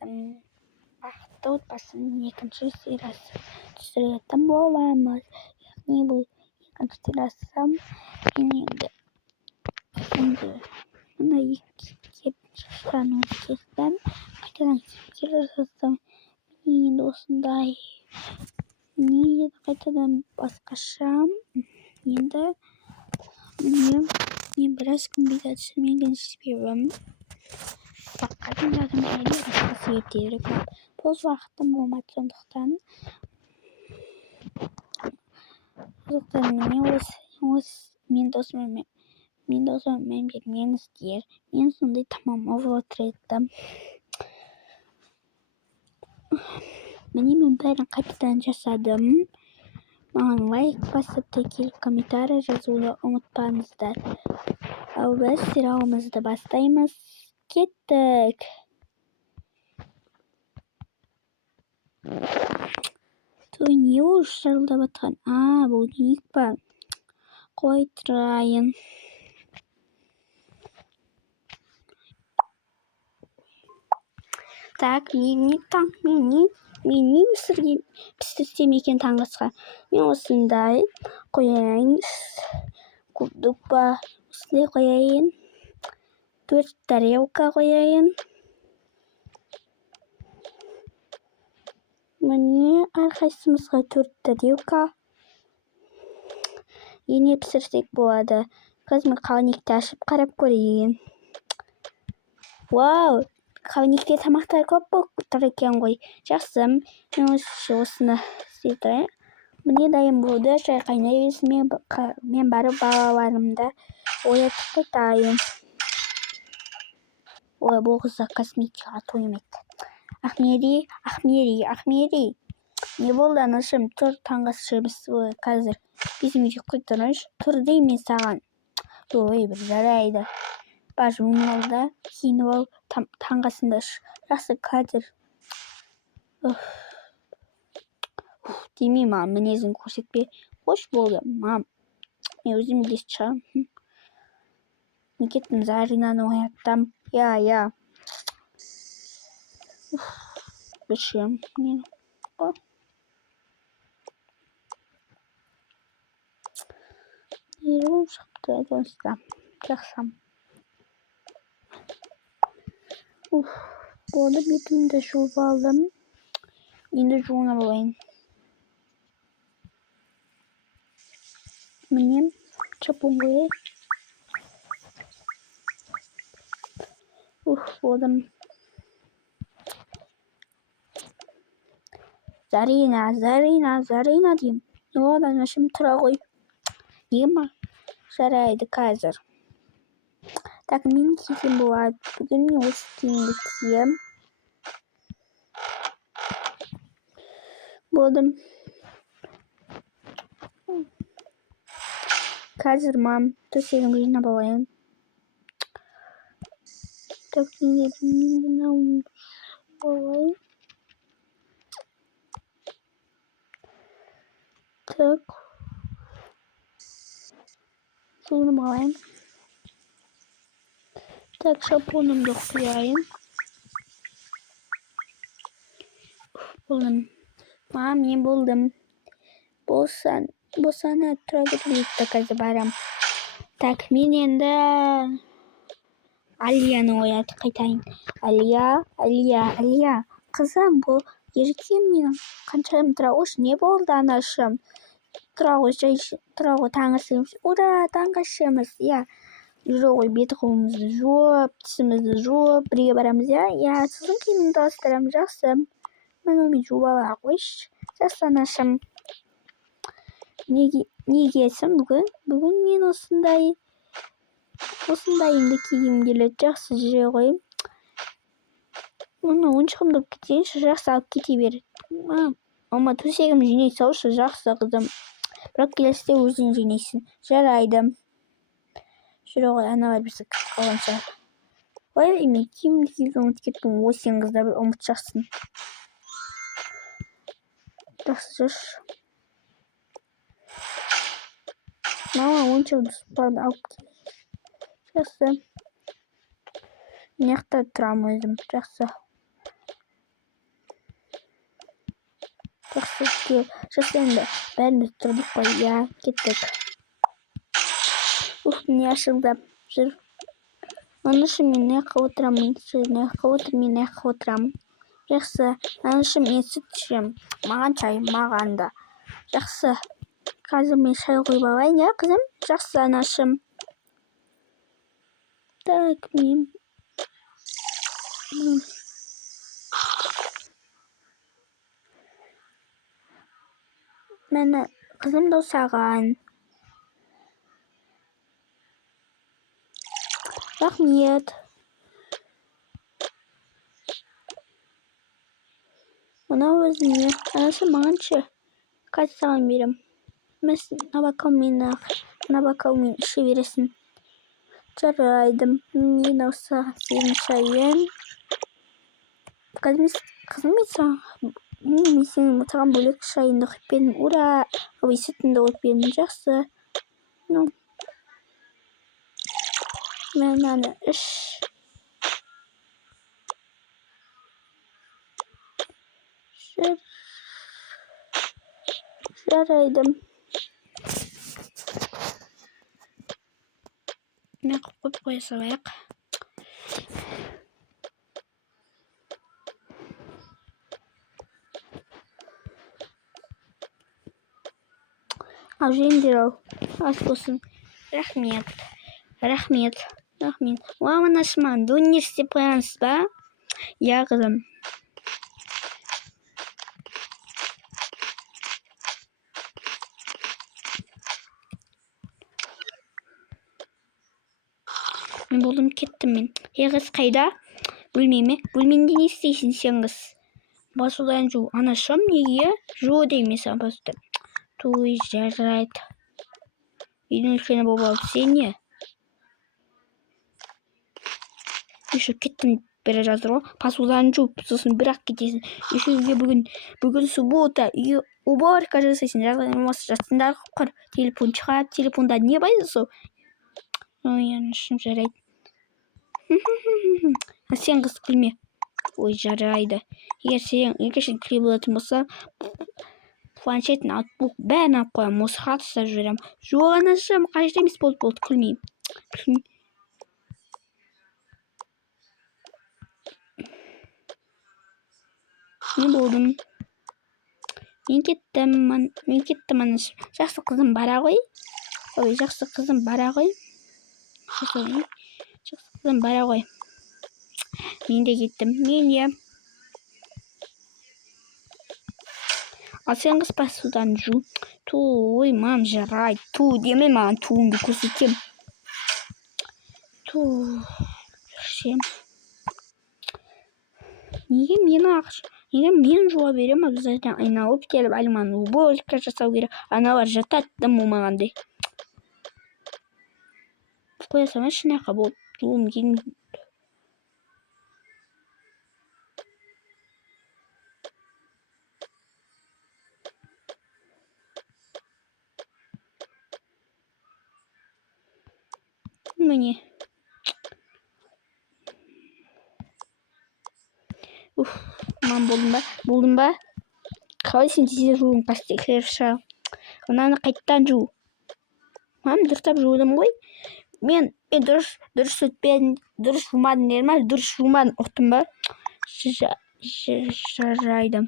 бақытты отбасының екінші сериясы түсіретін боламыз. Яғни бұл екінші сериясы. Мен енді мына екінші кезден қайтадан серия жасасам, енді осындай қайтадан басқаша. Енді мен біраз күн видео түсірмеген себебім сабаққа дайындалдым және басқа себептері көп. Бос уақытым болмады, сондықтан мен досыммен бермеңіздер. Мен сондай тамам оверлот еттім. Міне мен бәрін қайтадан жасадым. Маған лайк басып та келіп комментарий жазуды ұмытпаңыздар. Ал біз сериалымызды бастаймыз. Кеттік. Той не уж шырылдап атқан? Бұл ник па? Қой тұрайын. Так, мен не пісірсем екен таңғысқа. Мен осындай қояйын. Кубдық па? Осындай қояйын. 4 тарелка қояйын. Міне әрқайсымызға 4 тарелка. Не пісірсек болады. Қазір мен қаланикті ашып қарап көрейін. Вау! Қаланикте тамақтар көп болып тұр екен ғой. Жақсы, мен осыны істейін. Міне дайын болды. Шай қайнай берсін. Мен барып балаларымды оятып қайтайын. Ой, бұл қызға косметикаға тоймайды. Ахмери. Не болды анашым? Тұр, таңғы асымыз қазір. Bizim үйде құйтырыш. Тұр деймін саған. Ой, бір жарайды. Бажуын алды. Кейін ол таңғысында жақсы қазір. Демей маған мінезін көрсетпе. Қош болды, мам. Мен өзім білесіп шығам. Мен кеттім Заринаны ояттым. Я. Бішім. Нервім шықты айтыңызда. Жақсам. Болды, бетімді жуып алдым. Енді жуына болайын. Міне, шампунь қояйын. Болдым. Зарина деймін. Одан ашым тұра ғой. Ема, жарайды қазір. Так, мен киген болады. Бүгін мен осы киімді кием. Болдым. Қазір мам төсегім жинап алайын. Так, мен мынауын алайын. Так. Суынып алайын. Так, шампунымды құяйын. Болдым. Мам, мен болдым. Болсана тұра кетті қазір барам. Так, мен енді Алияны оятып қайтайын. Алия. Қызым, бұл еркем менің қаншайым тұра қойшы. Не болды анашым? Тұра ғой таңғысымыз. Ура, таңғысымыз. Жүре ғой, беті қолымызды жуып, тісімізді жуып, бірге барамыз. Сіздің киіміңді ауыстырамын, жақсы. Мен онымен жуып ала қойшы. Жақсы анашым. Не киесің бүгін? Бүгін мен осындайымды кигім келеді. Жақсы жүре ғой. Оны ойыншығымды алып кетейінші, жақсы алып кете бер. Мама, төсегім жинай салшы, жақсы қызым. Бірақ келесіде өзің жинайсың. Жарайды. Жүре ғой, аналар бізді күтіп қалғанша. Ой, мен киімді киюді ұмытып кеттім. Ой, сен қыздар бір ұмытшақсың. Жақсы жүрші. Мама, ойыншығымды сұлпарды алып кет. Жақсы. Мен жақта тұрамын өзім. Жақсы. жақсы енді бәрін тұрдық қой. Иә, кеттік. Не ашылдап жүр. Оның үшін мен неққа отырамын. Жақсы, оның үшін мен сүт ішем. Маған шай, маған да. Жақсы. Қазір мен шай қойып алайын, иә, қызым? Жақсы, анашым. Так, мен... Мені қызым да саған. Рахмет. Мынау өзіне. Анашы маған ше. Қазір саған берем. Набакаумен іше бересің. Жарайды. Мен осы сенің шайын. Қызым мен саған бөлек шайынды құйып бердім. Ура! Ой, сүтінді қойып бердім. Жақсы. Мен аны іш. Жарайды. Мен қойып қоя салайық. Ал жеңдер-ау. Ас болсын. Рахмет. Маманы ашымаған донер істеп қоямыз ба? Иә, қызым. Мен болдым, кеттім мен. Қыз қайда? Бөлмеме? Бөлмеңде не істейсің сен қыз? Басудан жу. Анашым неге? Жу деймесің басудан. Той, жарайды. Үйдің үлкені болып алып, сен не? Еще кеттім бері жазыр ғой. Пасудан жуып, сосын бірақ кетесің. Еще үйге бүгін суббота, үйге уборка жасайсың. Жатсыңдар құр. Телефон шығарып, телефонда неайды сол? Ой, анашым жарайды. Сен қыз күлме. Ой, жарайды. Егер сен күле болатын болса, планшет, ноутбук бәрін алып қоямын. Мусорға тастап жіберем. Жоқ, анашым, қажет емес, болды, күлмеймін. Мен болдым. Мен кеттім, анашым. Жақсы қызым бара ғой. Ой, жақсы қызым бара ғой. Мен де кеттім. Мен де. Ал сен қыз пасудан жу. Ой, маған жарайды. Деме маған туыңды көрсетем. Неге мен жуа берем, обязательно айналып келіп, әліманы уборка жасау керек. Аналар жатады болмағандай. Қоя салма, шынақа болып жуым келмейді. Міне. Мам, болдым ба? Қалай сен тез жуын қастекілер шыға. Онаны қайттан жу. Мам, дұрыстап жудым ғой. Мен дұрыс өтпедім, дұрыс жумадым дерім, дұрыс жумадым, ұқтым ба? Жарайды.